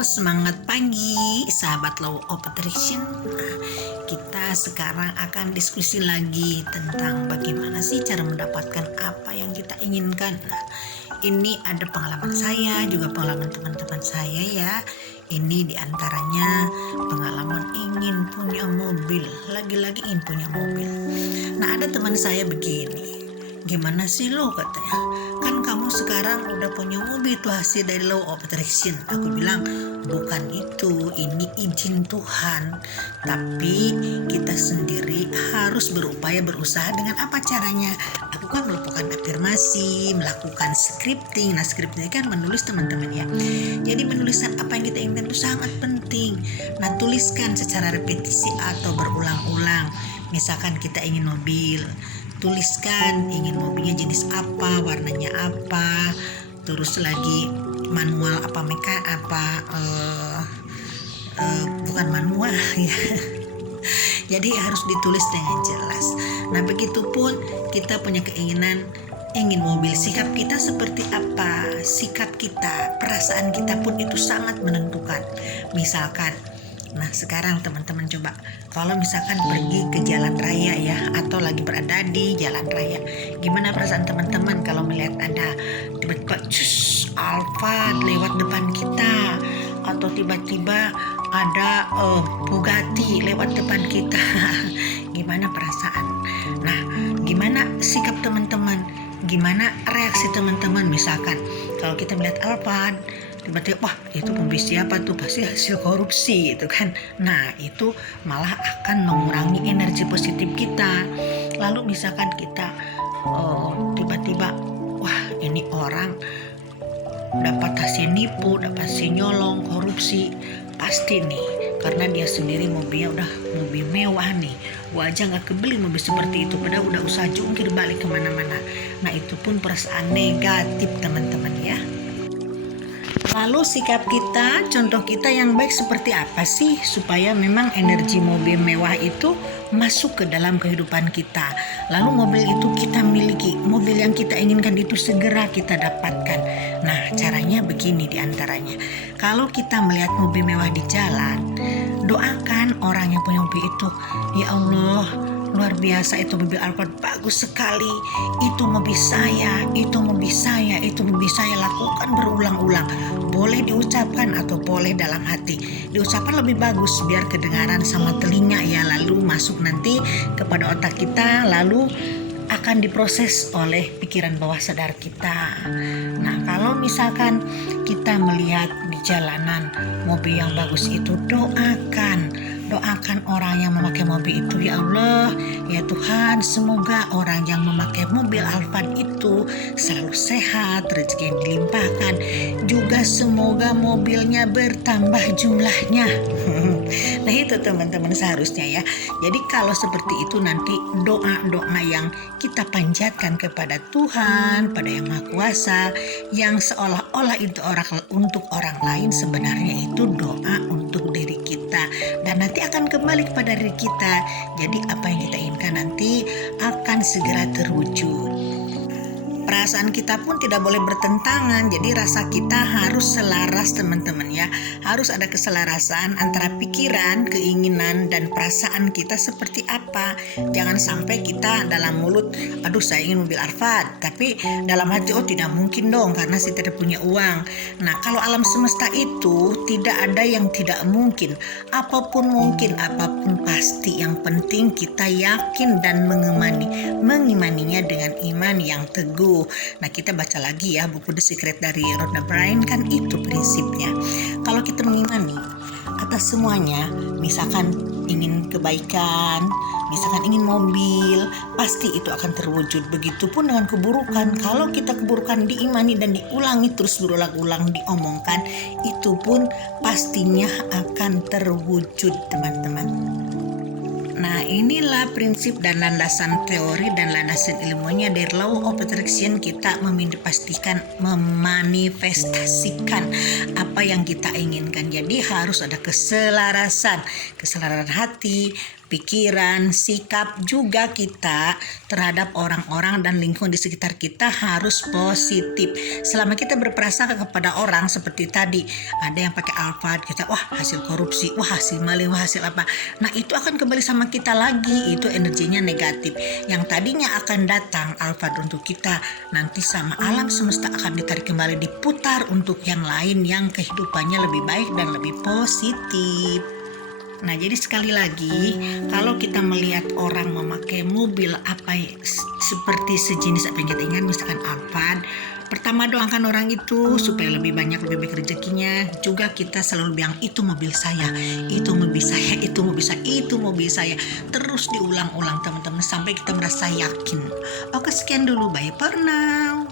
Semangat pagi sahabat Law of Attraction. Kita sekarang akan diskusi lagi tentang bagaimana sih cara mendapatkan apa yang kita inginkan. Ini ada pengalaman saya, juga pengalaman teman-teman saya ya. Ini diantaranya pengalaman ingin punya mobil, lagi-lagi ingin punya mobil. Nah, ada teman saya begini, gimana sih lo katanya, kan kamu sekarang udah punya mobil, itu hasil dari Law of Attraction. Aku bilang bukan itu, ini izin Tuhan, tapi kita sendiri harus berupaya, berusaha. Dengan apa caranya? Aku kan melakukan afirmasi, melakukan scripting. Nah, scripting kan menulis teman-teman ya, jadi menuliskan apa yang kita inginkan itu sangat penting. Nah, tuliskan secara repetisi atau berulang-ulang. Misalkan kita ingin mobil, tuliskan ingin mobilnya jenis apa, warnanya apa, terus lagi manual apa, bukan manual ya. Jadi harus ditulis dengan jelas. Nah, begitupun kita punya keinginan ingin mobil, sikap kita seperti apa, sikap kita, perasaan kita pun itu sangat menentukan. Misalkan, nah sekarang teman-teman coba, kalau misalkan pergi ke jalan raya ya, atau lagi berada di jalan raya, gimana perasaan teman-teman kalau melihat ada tiba-tiba Alphard lewat depan kita, atau tiba-tiba ada Bugatti lewat depan kita. Gimana perasaan? Nah, gimana sikap teman-teman? Gimana reaksi teman-teman? Misalkan kalau kita melihat Alphard, tiba-tiba wah itu mobil siapa tuh, pasti hasil korupsi itu kan. Nah, itu malah akan mengurangi energi positif kita. Lalu misalkan kita tiba-tiba wah ini orang dapat hasil nipu, dapat hasil nyolong, korupsi, pasti nih karena dia sendiri mobilnya udah mobil mewah nih, gua aja nggak kebeli mobil seperti itu, padahal udah usaha jungkir balik kemana-mana. Nah, itu pun perasaan negatif teman-teman ya. Lalu sikap kita, contoh kita yang baik seperti apa sih supaya memang energi mobil mewah itu masuk ke dalam kehidupan kita. Lalu mobil itu kita miliki, mobil yang kita inginkan itu segera kita dapatkan. Nah, caranya begini diantaranya. Kalau kita melihat mobil mewah di jalan, doakan orang yang punya mobil itu, ya Allah, luar biasa itu mobil Alphard, bagus sekali. Itu mobil saya, itu mobil saya, itu mobil saya. Lakukan berulang-ulang. Boleh diucapkan atau boleh dalam hati. Diucapkan lebih bagus biar kedengaran sama telinga ya, lalu masuk nanti kepada otak kita, lalu akan diproses oleh pikiran bawah sadar kita. Nah, kalau misalkan kita melihat di jalanan mobil yang bagus itu, doakan orang yang memakai mobil itu, ya Allah, ya Tuhan, semoga orang yang memakai mobil Alphard itu selalu sehat, rezeki yang dilimpahkan, juga semoga mobilnya bertambah jumlahnya. Nah, itu teman-teman seharusnya ya. Jadi kalau seperti itu nanti doa-doa yang kita panjatkan kepada Tuhan, pada Yang Maha Kuasa, yang seolah-olah itu untuk orang lain, sebenarnya itu doa untuk diri kita, dan nanti akan kembali kepada diri kita. Jadi apa yang kita inginkan nanti akan segera terwujud. Perasaan kita pun tidak boleh bertentangan, jadi rasa kita harus selaras teman-teman ya. Harus ada keselarasan antara pikiran, keinginan, dan perasaan kita seperti apa. Jangan sampai kita dalam mulut, aduh saya ingin mobil Alphard, tapi dalam hati, oh tidak mungkin dong karena saya tidak punya uang. Nah, kalau alam semesta itu tidak ada yang tidak mungkin. Apapun mungkin, apapun pasti. Yang penting kita yakin dan mengimaninya dengan iman yang teguh. Nah, kita baca lagi ya buku The Secret dari Rhonda Byrne, kan itu prinsipnya. Kalau kita mengimani atas semuanya, misalkan ingin kebaikan, misalkan ingin mobil, pasti itu akan terwujud. Begitupun dengan keburukan. Kalau kita keburukan diimani dan diulangi terus berulang-ulang diomongkan, itu pun pastinya akan terwujud teman-teman. Nah, inilah prinsip dan landasan teori dan landasan ilmunya dari Law of Attraction. Kita memanifestasikan apa yang kita inginkan. Jadi harus ada keselarasan hati, pikiran, sikap juga kita terhadap orang-orang dan lingkungan di sekitar kita harus positif. Selama kita berprasangka kepada orang seperti tadi, ada yang pakai Alphard, kita wah hasil korupsi, wah hasil maling, wah hasil apa. Nah itu akan kembali sama kita lagi, itu energinya negatif. Yang tadinya akan datang Alphard untuk kita, nanti sama alam semesta akan ditarik kembali, diputar untuk yang lain yang kehidupannya lebih baik dan lebih positif. Nah jadi sekali lagi, kalau kita melihat orang memakai mobil seperti sejenis apa yang kita ingat, misalkan Alphard, pertama doakan orang itu supaya lebih banyak, lebih baik rezekinya. Juga kita selalu bilang itu mobil saya, itu mobil saya, itu mobil saya, itu mobil saya. Terus diulang-ulang teman-teman sampai kita merasa yakin. Oke, sekian dulu, bye for now.